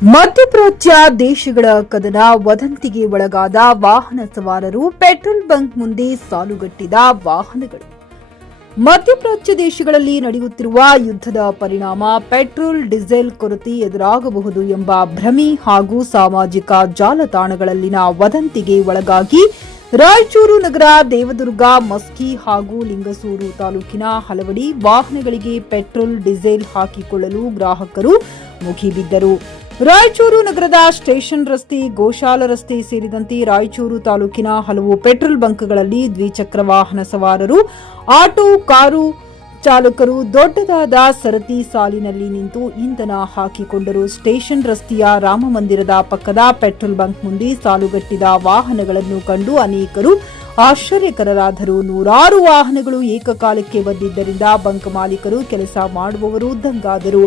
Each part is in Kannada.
ಮಧ್ಯಪ್ರಾಚ್ಯ ದೇಶಗಳ ಕದನ ವದಂತಿಗೆ ಒಳಗಾದ ವಾಹನ ಸವಾರರು ಪೆಟ್ರೋಲ್ ಬಂಕ್ ಮುಂದೆ ಸಾಲುಗಟ್ಟಿದ ವಾಹನಗಳು. ಮಧ್ಯಪ್ರಾಚ್ಯ ದೇಶಗಳಲ್ಲಿ ನಡೆಯುತ್ತಿರುವ ಯುದ್ಧದ ಪರಿಣಾಮ ಪೆಟ್ರೋಲ್ ಡೀಸೆಲ್ ಕೊರತೆ ಎದುರಾಗಬಹುದು ಎಂಬ ಭ್ರಮೆ ಹಾಗೂ ಸಾಮಾಜಿಕ ಜಾಲತಾಣಗಳಲ್ಲಿನ ವದಂತಿಗೆ ಒಳಗಾಗಿ ರಾಯಚೂರು ನಗರ, ದೇವದುರ್ಗ, ಮಸ್ಕಿ ಹಾಗೂ ಲಿಂಗಸೂರು ತಾಲೂಕಿನ ಹಲವೆಡೆ ವಾಹನಗಳಿಗೆ ಪೆಟ್ರೋಲ್ ಡೀಸೆಲ್ ಹಾಕಿಕೊಳ್ಳಲು ಗ್ರಾಹಕರು ಮುಗಿಬಿದ್ದರು. ರಾಯಚೂರು ನಗರದ ಸ್ಟೇಷನ್ ರಸ್ತೆ, ಗೋಶಾಲ ರಸ್ತೆ ಸೇರಿದಂತೆ ರಾಯಚೂರು ತಾಲೂಕಿನ ಹಲವು ಪೆಟ್ರೋಲ್ ಬಂಕ್ಗಳಲ್ಲಿ ದ್ವಿಚಕ್ರ ವಾಹನ ಸವಾರರು, ಆಟೋ, ಕಾರು ಚಾಲಕರು ದೊಡ್ಡದಾದ ಸರತಿ ಸಾಲಿನಲ್ಲಿ ನಿಂತು ಇಂಧನ ಹಾಕಿಕೊಂಡರು. ಸ್ಟೇಷನ್ ರಸ್ತೆಯ ರಾಮಮಂದಿರದ ಪಕ್ಕದ ಪೆಟ್ರೋಲ್ ಬಂಕ್ ಮುಂದೆ ಸಾಲುಗಟ್ಟಿದ ವಾಹನಗಳನ್ನು ಕಂಡು ಅನೇಕರು ಆಶ್ಚರ್ಯಕರರಾದರು. ನೂರಾರು ವಾಹನಗಳು ಏಕಕಾಲಕ್ಕೆ ಬಂದಿದ್ದರಿಂದ ಬಂಕ್ ಮಾಲೀಕರು, ಕೆಲಸ ಮಾಡುವವರು ದಂಗಾದರು.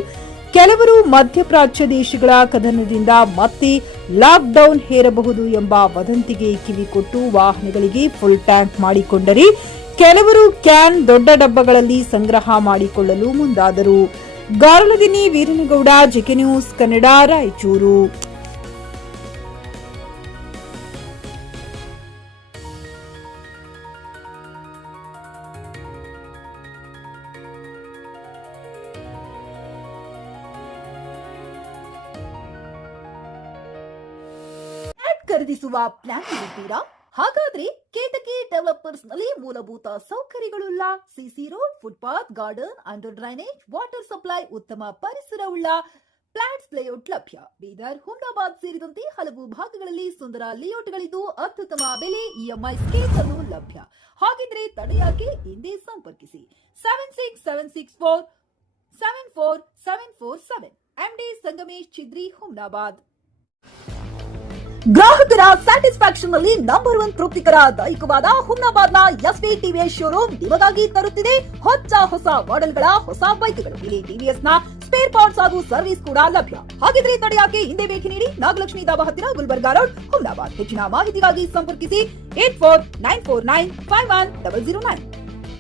ಕೆಲವರು ಮಧ್ಯಪ್ರಾಚ್ಯ ದೇಶಗಳ ಕದನದಿಂದ ಮತ್ತೆ ಲಾಕ್ಡೌನ್ ಹೇರಬಹುದು ಎಂಬ ವದಂತಿಗೆ ಕಿವಿಕೊಟ್ಟು ವಾಹನಗಳಿಗೆ ಫುಲ್ ಟ್ಯಾಂಕ್ ಮಾಡಿಕೊಂಡರೆ, ಕೆಲವರು ಕ್ಯಾನ್ ದೊಡ್ಡ ಡಬ್ಬಗಳಲ್ಲಿ ಸಂಗ್ರಹ ಮಾಡಿಕೊಳ್ಳಲು ಮುಂದಾದರು. Garaladinni Veeranagouda, JK news Kannada, Raichur. ಖರೀದಿಸುವ ಪ್ಲಾನ್ ಇದ್ದೀರಾ? ಹಾಗಾದ್ರೆ ಕೇತಕಿ ಡೆವಲಪರ್ಸ್ ನಲ್ಲಿ ಮೂಲಭೂತ ಸೌಕರ್ಯಗಳುಳ್ಳ CC road, footpath, garden, under drainage, water supply, ಉತ್ತಮ ಪರಿಸರವುಳ್ಳ ಫ್ಲಾಟ್ಸ್ ಲೇಔಟ್ ಲಭ್ಯ. ಬೀದರ್, ಹುಮ್ನಾಬಾದ್ ಸೇರಿದಂತೆ ಹಲವು ಭಾಗಗಳಲ್ಲಿ ಸುಂದರ ಲೇಔಟ್ಗಳಿದ್ದು ಅತ್ಯುತ್ತಮ ಬೆಲೆ, ಇಎಂಐ ಸ್ಕೀಮ್ ಅನ್ನು ಲಭ್ಯ. ಹಾಗಿದ್ರೆ ತಡೆಯಾಕೆ? ಹಿಂದೆ ಸಂಪರ್ಕಿಸಿ 7676474747 MD ಸಂಗಮೇಶ್ ಚಿದ್ರಿ, ಹುಮ್ನಾಬಾದ್. ಗ್ರಾಹಕರ ಸ್ಯಾಟಿಸ್ಫ್ಯಾಕ್ಷನ್ ನಲ್ಲಿ ನಂಬರ್ 1 ತೃಪ್ತಿಕರ ದೈಹಿಕವಾದ ಹುಮ್ನಾಬಾದ್ನ ಎಸ್ವಿ ಟಿವಿಎಸ್ ಶೋರೂಮ್ ನಿಮಗಾಗಿ ತರುತ್ತಿದೆ ಹೊಸ ಮಾಡೆಲ್ಗಳ ಹೊಸ ಬೈಕ್ಗಳು. ಇಲ್ಲಿ ಟಿವಿಎಸ್ ನ ಸ್ಪೇರ್ ಪಾರ್ಟ್ಸ್ ಹಾಗೂ ಸರ್ವಿಸ್ ಕೂಡ ಲಭ್ಯ. ಹಾಗಿದ್ರೆ ತಡೆಯಾಕೆ? ಹಿಂದೆ ಭೇಟಿ ನೀಡಿ. ನಾಗಲಕ್ಷ್ಮಿ ಧಾಬಾ ಹತ್ತಿರ, ಗುಲ್ಬರ್ಗಾ ರೋಡ್, ಹುಮ್ನಾಬಾದ್. ಹೆಚ್ಚಿನ ಮಾಹಿತಿಗಾಗಿ ಸಂಪರ್ಕಿಸಿ 8494951009.